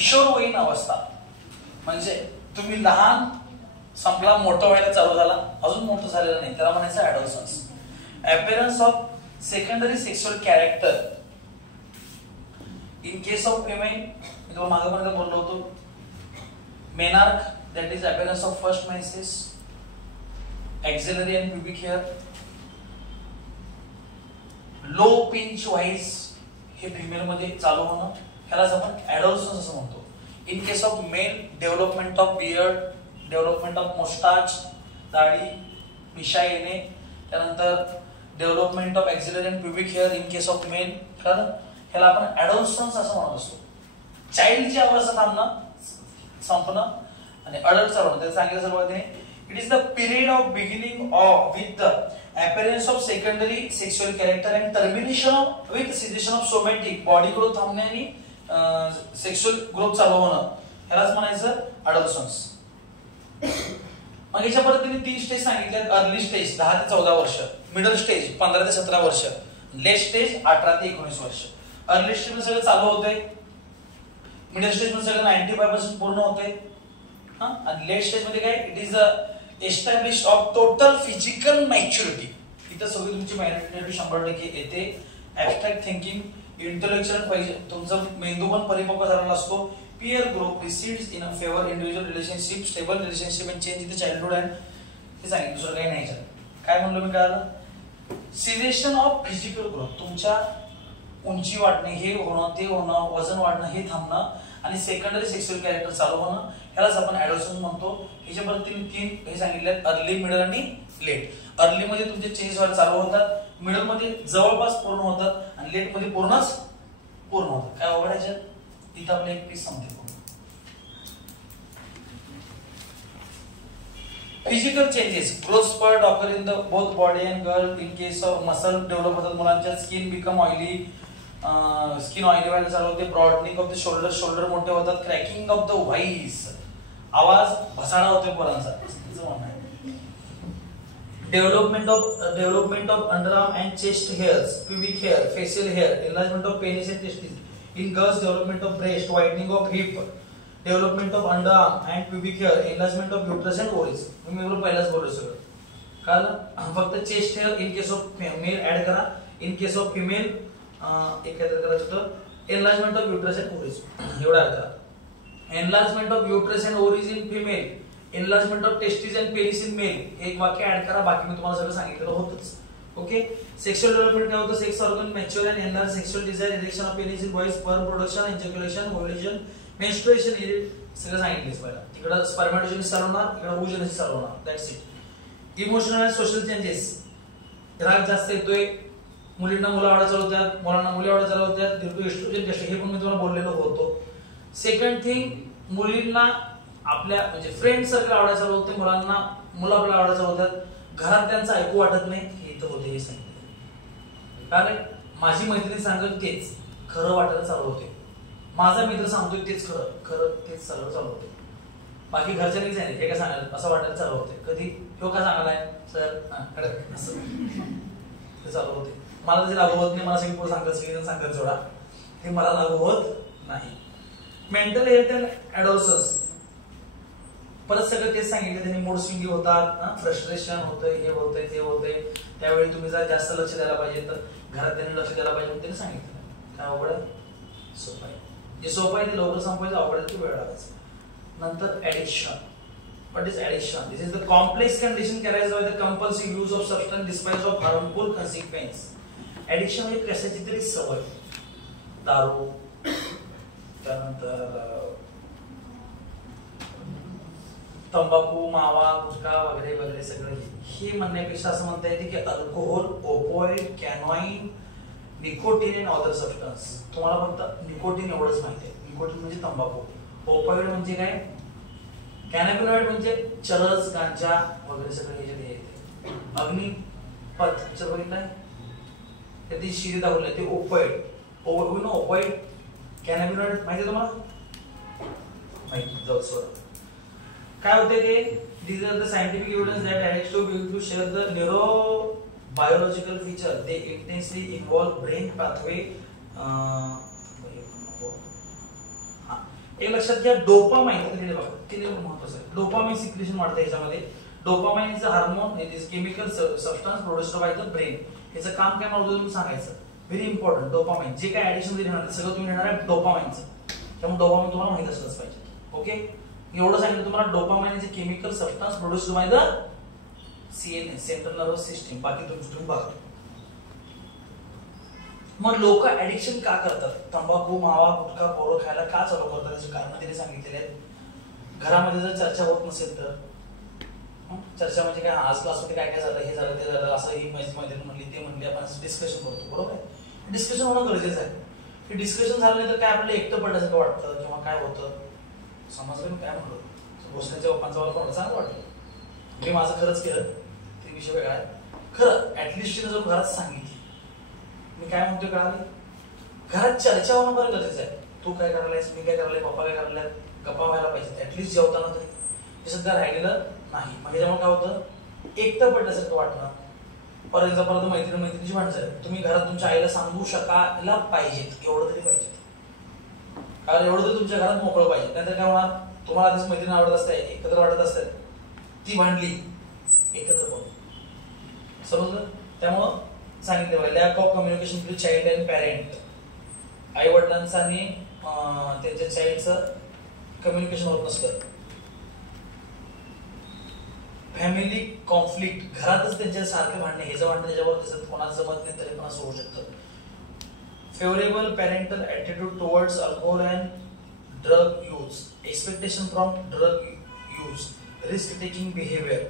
किशोरवयीन अवस्था म्हणजे तुम्ही लहान संपला मोठं व्हायला चालू झाला अजून मोठं झालेलं नाही त्याला म्हणायचं adolescence. Appearance of secondary sexual character in case of female मी तुम्हाला मागे पण बोललो होतो menarche that is appearance of first menses, axillary and pubic hair, low pinch voice हे फिमेल मध्ये चालू होणं ह्यालाच आपण ऍडोलसन्स असं म्हणतो. In case of male development of beard, development of moustache दाढी मिशा येणे, त्यानंतर development of axillary and pubic hair in case of male ह्याला आपण ऍडोलसन्स असं म्हणत असतो. चाइल्डची अवस्था थांबणं संपणं आणि अडल्ट चालू होणं सांगितलं सर्वांनी. It is the period of beginning of with the appearance of secondary sexual character and termination of with cessation of somatic body growth थांबणे आणि सेक्शुअल ग्रोथ चालू होणं ह्यालाच म्हणायचं अडोलसन्स. मग याच्या पद्धतीने 3 स्टेज सांगितले. अर्ली स्टेज 10 ते 14 वर्ष, मिडल स्टेज 15 ते 17 वर्ष, लेट स्टेज 18 ते 19 वर्ष. अर्ली स्टेज मध्ये सगळं चालू होतंय, मिडल स्टेज मध्ये सगळं 95% पूर्ण होतंय आणि लेट स्टेज मध्ये काय it is establish of total physical maturity. इथं सगळी तुमची मॅच्युरिटी 100% येते. ऍबस्ट्रॅक्ट थिंकिंग, इंटेलेक्च्युअल पाहिजे, तुमचा मेंदू पण परिपक्व झालेला असतो. Peer group precedes in a favor individual relationship, stable relationship and change in the childhood and हे सांगितलं दुसरं काही नाही. काय म्हणलो मी कळालं. सिजेशन ऑफ फिजिकल ग्रोथ तुमच्या उंची वाढणे हे होणं ते होणं वजन वाढणं हे थांबणं आणि सेकंडरी सेक्शुअल कॅरेक्टर चालू होणं ह्यालाच आपण ऍडोलसन्स म्हणतो. ह्याच्या पद्धतीने 3 हे सांगितले अर्ली, मिडल आणि लेट. अर्ली मध्ये तुमचे चेंजेस व्हायला चालू होतात, मिडल मध्ये जवळपास पूर्ण होतात आणि लेट मध्ये पूर्णच पूर्ण होतात. काय अवघडायचं इथं आपलं एक पीस संपते. Physical changes growth spurt occur in the both body and girl. In case of muscle develop होतात मुलांच्या. Skin become oily, skin oily व्हायला चालू होते. Broadening of the shoulder, shoulder मोठे होतात. क्रॅकिंग ऑफ द व्हॉइस, आवाज भसाडा होतो पोरांचा. Development of underarm and chest hairs, pubic hair, facial hair, enlargement of penis and testis. In girls, development of breast, widening of hip, development of underarm and pubic hair, enlargement of uterus and ovaries. मी पहिलाच बोललो सगळं. कळलं? फक्त chest hair in case of male add करा. In case of female एक काहीतरी करायचं होतं enlargement of uterus and ovaries एवढा करा. Enlargement of uterus and ovaries in female, enlargement of testis and penis in male. एक वाक्य ऍड करा, बाकी मी तुम्हाला सगळं सांगितलेलं होतंच. ओके. सेक्शुअल डेव्हलपमेंट काय होतं. Sex organ mature and enlarge, sexual desire, erection of penis in boys, sperm production, ejaculation, ovulation, menstruation सगळं सांगितलेच पहिला. तिकडे स्पर्मॅटोजेनेसिस चालू होणार, इकडे ओव्युजेनेसिस चालू होणार. That's it. Emotional and social changes. राग जास्त येतोय, मुलींना मुलं आवडायला चालू होत्यात, मुलांना मुली आवडायला चालू होत्यात. ड्यू टू एस्ट्रोजन टेस्ट हे पण मी तुम्हाला बोललेलो होतो. सेकंड थिंग मुलींना आपल्या म्हणजे फ्रेंड सर्कल आवडायला चालू होते, मुलांना मुलं आपल्याला आवडायला चालू होत्यात. घरात त्यांचं ऐकू वाटत नाही हे इथं होते. हे सांगितलं कारण माझी मैत्रीण सांगत तेच खरं वाटायला चालू होते, माझा मित्र सांगतोय तेच खरं खरं तेच सगळं चालू होते. बाकी घरच्यांनी सांगितलं हे काय सांगायला असं वाटायला चालू होते. कधी तो का सांगायलाय सर असं ते चालू होते. मला ते लागू होत नाही. मला सगळी सांगतात सगळी सांगतात जोडा हे मला लागू होत नाही. मेंटल हेल्थ अँड ऍडोलसन्स परत सगळं तेच सांगितलं त्यांनी. मूड स्विंग होतात, फ्रस्ट्रेशन होतंय, हे होतंय ते होतंय. त्यावेळी तुम्ही जर जास्त लक्ष द्यायला पाहिजे तर घरात त्यांनी लक्ष द्यायला पाहिजे म्हणून त्यांनी सांगितलं. काय अवघड आहे? सोपं आहे. जे सोपं आहे ते लवकर संपवायचं, अवघड आहे ते वेळ लागायचं. नंतर addiction. What is addiction? This is the complex condition carriage by the compulsive use of substance despite of harmful consequence. Addiction म्हणजे कशाची तरी सवय, दारू, त्यानंतर तंबाखू, मावा, गुटखा वगैरे वगैरे सगळं. हे म्हणण्यापेक्षा असं म्हणता येते की alcohol, opioid, canine, nicotine and other substance. तुम्हाला फक्त निकोटीन एवढंच माहिती आहे. निकोटीन म्हणजे तंबाखू, ओपोइड म्हणजे काय, कॅनॅबिनॉइड म्हणजे चरस, गांजा वगैरे सगळं ह्याच्यात येते. अग्निपथ पिक्चर बघितलाय त्याची शिरी दाखवली ते ओपोइड. ओपोइड कॅनॅबिनॉइड माहिती आहे तुम्हाला? माहिती जाऊ सर. काय होते ते these are the scientific evidence that addicts to begin to share the neurobiological feature. They intensely involve brain pathway एक लक्षात घ्या, डोपामाइन ते महत्वाचं आहे. डोपामाइन सिक्रेशन वाढतं याच्यामध्ये. Dopamine is a hormone, it is chemical substance produced by the brain. याचं काम काय मला तुम्ही सांगायचं, व्हेरी इम्पॉर्टंट. डोपामाइन जे काय ऍडिशन देणार सगळं तुम्ही देणार आहे डोपामाइनचं. त्यामुळे डोपामाइन तुम्हाला माहित असलंच पाहिजे. ओके, एवढं सांगितलं तुम्हाला. Dopamine is a chemical substance produced by the CNS, central nervous system. बाकी तुम्ही बघा. मग लोक ऍडिक्शन का करतात? तंबाखू, मावा, गुटखा, पोरं खायला का चालू करतात? त्याची कारण त्यांनी सांगितलेले आहेत. घरामध्ये जर चर्चा होत नसेल तर, चर्चा म्हणजे काय, आज क्लासमध्ये काय काय झालं, हे झालं ते झालं, असं ही मैत्रीण म्हणली, ते म्हणली, आपण डिस्कशन करतो, बरोबर आहे. डिस्कशन होणं गरजेचं आहे. हे डिस्कशन झालं नाही तर काय आपल्याला एकटं पडल्यासारखं वाटतं किंवा काय होतं. समजलं मी काय म्हणलो? भोसलेच्या पप्पांचा मला थोडं चांगलं वाटलं. मी माझं खरंच केलं, ते विषय वेगळा आहे. खरं ऍटलिस्ट तिने जर घरात सांगितली, मी काय म्हणतोय कळालं, घरात चर्चा होणं बरं गरजेचं आहे. तू काय करायलायस, मी काय करायला, पप्पा काय करायला, गप्पा व्हायला पाहिजे ऍटलिस्ट जेवताना तरी. हे सध्या राहिलेलं नाही. मग ह्याच्यामुळे काय होतं, एकटं पडल्यासारखं वाटणं. फॉर एक्झाम्पल मैत्रिणीची भांडणं, तुम्ही घरात तुमच्या आईला सांगू शकायला पाहिजेत, एवढं तरी पाहिजे. कारण एवढं तरी तुमच्या घरात मोकळं पाहिजे. नंतर काय होणार, तुम्हाला आधीच मैत्रीण आवडत असते, एकत्र वाटत असतात, ती भांडली, एकत्र बघू. समजलं? त्यामुळं सांगितलं lack of communication between child and parent. आई वडिलांचं आणि त्यांच्या चाइल्डचं कम्युनिकेशन होत नसतं. फॅमिली कॉन्फ्लिक्ट, घरातच त्यांच्या सारखे भांडणे, हे जर भांडण त्याच्यावर दिसत, कोणाचं जमत नाही तरी पण असं होऊ शकतं. Favourable parental attitude towards alcohol and drug use, expectation from drug use, risk taking behaviour,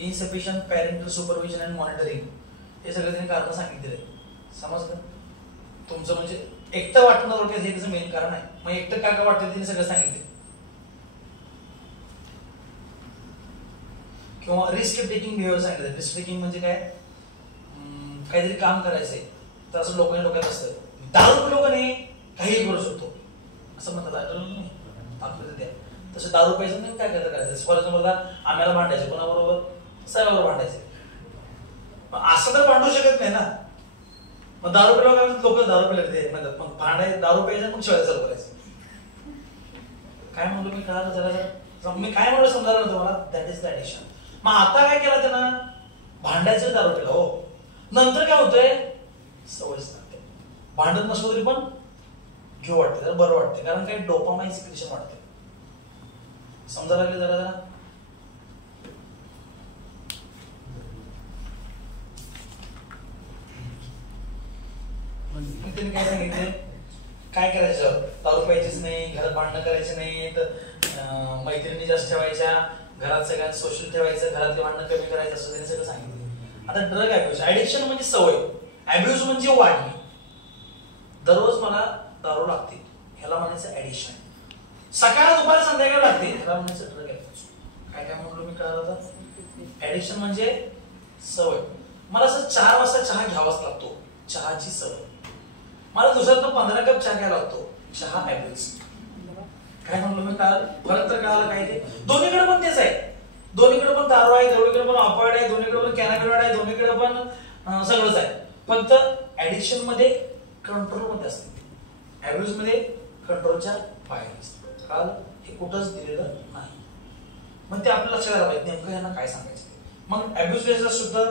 insufficient parental supervision and monitoring. हे सगळे त्यांनी कारण सांगितलेले. समजलं? तुमचं म्हणजे एकटं वाटणं हे त्याचं मेन कारण आहे. मग एकटं काय काय वाटतं त्यांनी सगळं सांगितले. किंवा रिस्क टेकिंग बिहेवियर सांगितलं. रिस्क टेकिंग म्हणजे काय, काहीतरी काम करायचंय तर असं लोकांनी डोक्यात असतं, दारू लोक नाही काही करू शकतो असं म्हणतात. आपल्याला द्या तसं दारू प्यायचं नाही, काय करायचं. फॉर एक्झाम्पल आम्हाला भांडायचं, कोणाबरोबर, साहेबाबरोबर भांडायचं. असं तर भांडू शकत नाही ना. मग दारू पिला काय म्हणतात लोक, दारू पिले म्हणतात, मग भांडाय दारू प्यायचं मग शिवाय चालू करायचं. काय म्हणतो मी, कळालं जरा, मी काय म्हणलं समजायला ना तुम्हाला, दॅट इज द ऍडिक्शन. मग आता काय केलं त्यानं, भांडायचं, दारू पिला. हो, नंतर काय होतंय, सवयच लागते. भांडत नसलो तरी पण घेऊ वाटते, जरा बरं वाटते. कारण काय, डोपामाइन सिक्रेशन वाढते. समजा लागले जरा जरा. त्यांनी काय सांगितले, काय करायचं, दारू प्यायचीच नाही, घरात भांडणं करायची नाही, तर मैत्रिणी जास्त ठेवायच्या, घरात सगळ्यांना सोशल ठेवायचं, घरातले भांडणं कमी करायचं, असं त्यांनी सगळं सांगितलं. आता ड्रग अब्यूज, ऍडिक्शन म्हणजे सवय, अब्यूज म्हणजे वाढणे. दररोज मला दारू लागते, ह्याला म्हणायचं ऍडिक्शन. सकाळ दुपार संध्याकाळ लागते, ह्याला म्हणायचं ड्रग अब्यूज. काय काय म्हणलो मी, कळालं? ऍडिक्शन म्हणजे सवय. मला असं 4 वाजता चहा घ्यावाच लागतो, चहाची सवय. मला दिवसातून 15 कप चहा घ्यायला लागतो, चहा अब्यूज. काय म्हणलो मी, काल फरक तर कळाला काय ते. दोन्हीकडे पण तेच आहे. दोन्हीकडे पण दारू आहे, दोन्हीकडे पण ऑपॉइड आहे, दोन्हीकडे पण कॅनाबिनॉइड आहे, दोन्हीकडे पण सगळंच आहे. फक्त ऍडिक्शन मध्ये कंट्रोल मध्ये असते, अब्यूज मध्ये कंट्रोलच्या बाहेर असते. काल हे कुठंच दिलेलं नाही. मग ते आपल्याला लक्षात आलं पाहिजे नेमकं यांना काय सांगायचं. मग अब्यूज वेळेला सुद्धा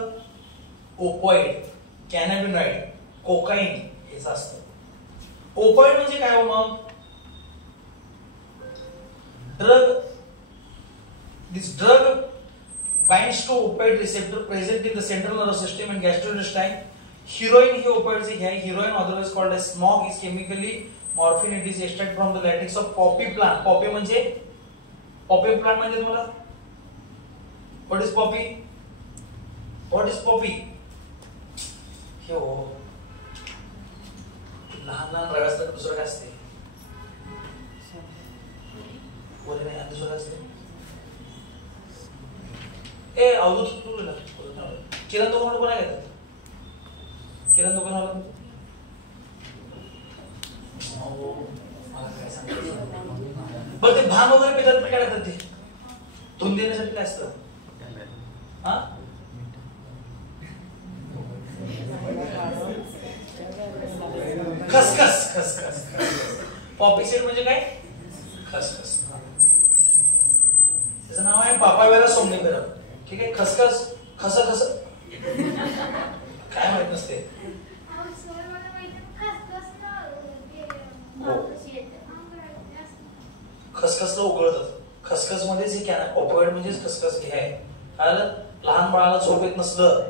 ओपॉइड, कॅनाबिनॉइड, कोकाइन हेच असतं. ओपॉइड म्हणजे काय, मग this drug binds to opioid receptor present in the central nervous system and gastrointestine. Heroin हे opioid हे आहे. Heroin otherwise called as smog is chemically morphine. It is extracted from the latex of poppy plant. Poppy म्हणजे तुम्हाला what is poppy? What is poppy? हे हो, लहान लहान रव्याचं दुसरं काय असते, बोले नाही दुसरं असते. ए अवधूत किरण दुकान कोणा घेतात, किरण दुकानवाला बरं. ते भान वगैरे पितात काय करतात, ते धुंद देण्यासाठी काय असतं, हा खसखस. खसखस पॉपी सीड म्हणजे काय, खसखस. त्याचं नाव आहे पापावेरा सोमनिफेरम. ठीक आहे. खसखस खसखस काय माहित नसते. खसखसला उकळतात. खसखस मध्येच हे ओपोइड म्हणजेच खसखस हे आहे. कारण लहान बाळाला झोप येत नसलं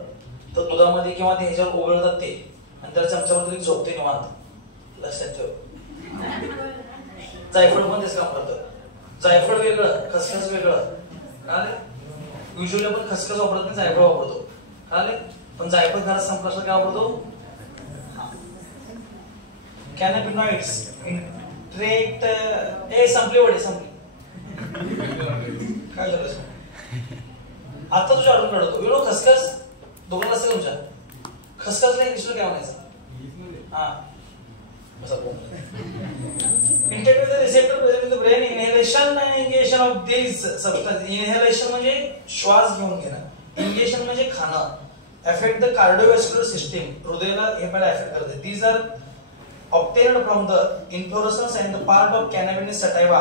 तर दुधामध्ये किंवा ते ह्याच्यावर उघळतात ते आणि त्याला चमच्यावर तरी झोपते निवांत. लक्षात ठेव. जायफळ पण तेच काम करतं. जायफळ वेगळं खसखस वेगळं. कळाले. युजली आपण खसखस वापरत नाही, जायफळ वापरतो. कळाले. पण जायफळ घरात संपलं काय वापरतो. कॅनॅबिनॉइड्स इंट्रेक्ट संपली वडे संपली. काय झालं आता तुझ्या आठवण काढतो. युनो खसखस दोघांना असते तुमच्या. खसखसला इंग्लिशला काय म्हणायचं. हा integrate the receptor present in the brain. Inhalation and ingestion of this substance. Inhalation म्हणजे श्वास घेऊन घेणं. इंगेशन म्हणजे खाणं. Affect the cardiovascular system. हृदयाला हे पण अफेक्ट करते. These are obtained from the inflorescence and the part of cannabis sativa.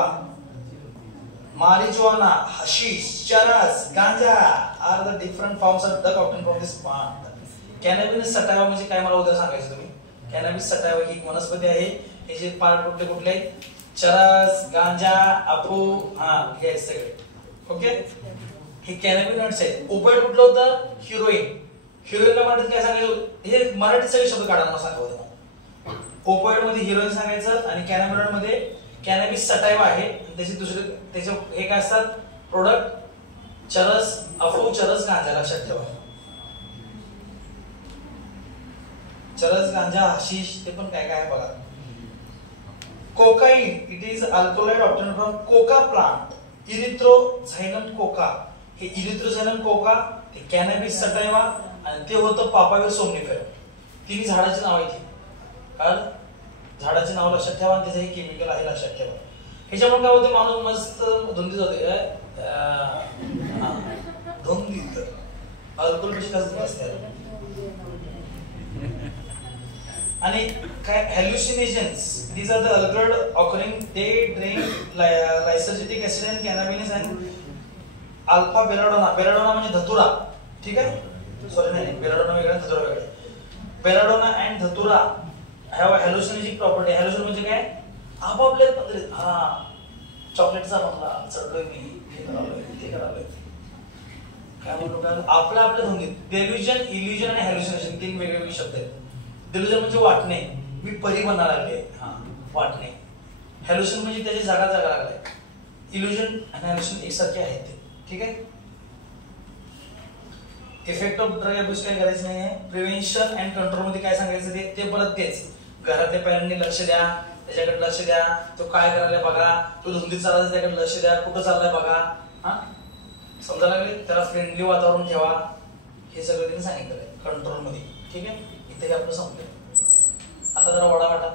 Marijuana, hashish, charas, ganja are the different forms of drug obtained from this plant. Cannabis sativa म्हणजे काय मला उद्या सांगायचं तुम्ही. Cannabis sativa ही वनस्पती आहे. याचे पार्ट कुठले कुठले. चरस, गांजा, अफू, हे सगळे. ओके. हे कॅनॅबिनॉइड्स आहेत. ओपिएड कुठलं होतं. हिरोईन. हिरोईनला मराठीत काय सांगायचं. हे मराठीत सगळे शब्द काढा मला सांगा. ओपोइड मध्ये हिरोईन सांगायचं आणि कॅनॅबिनॉइड मध्ये कॅनॅबिस सटाइवा आहे. त्याचे दुसरे त्याचे हे काय असतात प्रोडक्ट. चरस, अफू, चरस, गांजा. लक्षात ठेवा. चरस, गांजा, हशीश ते पण काय काय आहे बघा. Cocaine it is alkaloid obtained from coca plant. Erythroxylum coca. हे इरिथ्रोझायनम कोका ते कॅनॅबिस सटाइवा आणि ते होतं पापावेरा सोमनिफेरम. तिन्ही झाडाची नाव आहेत. झाडाचे नाव लक्षात ठेवा आणि त्याचं हे केमिकल आहे लक्षात ठेवा. ह्याच्यामुळे काय होते माणूस मस्त धुंदीत होते. धुंदीत अल्कोहोल पेक्षा असते. आणि काय hallucinations. These are the alkaloid occurring day drink lysergic acid and cannabinoids and alpha belladonna. Belladonna म्हणजे धतुरा. ठीक आहे. सॉरी नाही बेलाडोना वेगळा धतुरा वेगळा. बेलाडोना अँड धतुरा have a hallucinogenic property. hallucin म्हणजे काय आपापल्या पद्धतीत. चॉकलेटचा बनला चढलोय मी हे करालोय ते करालोय काय म्हणतो काय आपल्या धुंदीत. डेल्युजन, इल्युजन आणि हॅल्युसिनेशन तीन वेगवेगळे शब्द आहेत. डेल्युजन म्हणजे वाटणे. मी परी बनायला लागले. वाटणे. हॅल्युसिन म्हणजे त्याची जागा लागलाय. इल्युजन आणि हॅल्युसिन एकसारखे आहेत ते. ठीक आहे. इफेक्ट ऑफ ड्रग अब्यूज काय करायचं नाहीये. प्रिव्हेन्शन अँड कंट्रोल मध्ये काय सांगायचं ते परत तेच. घरातल्या पॅरेंटनी लक्ष द्या. त्याच्याकडे लक्ष द्या. तो काय करायला बघा. तो धुंदीत चालला त्याकडे लक्ष द्या. कुठं चाललाय बघा. समजा लागले. त्याला फ्रेंडली वातावरण ठेवा. हे सगळं त्यांनी सांगितलं कंट्रोल मध्ये. ठीक आहे. इथे आपलं संपलं. आता जरा वडा वाटा.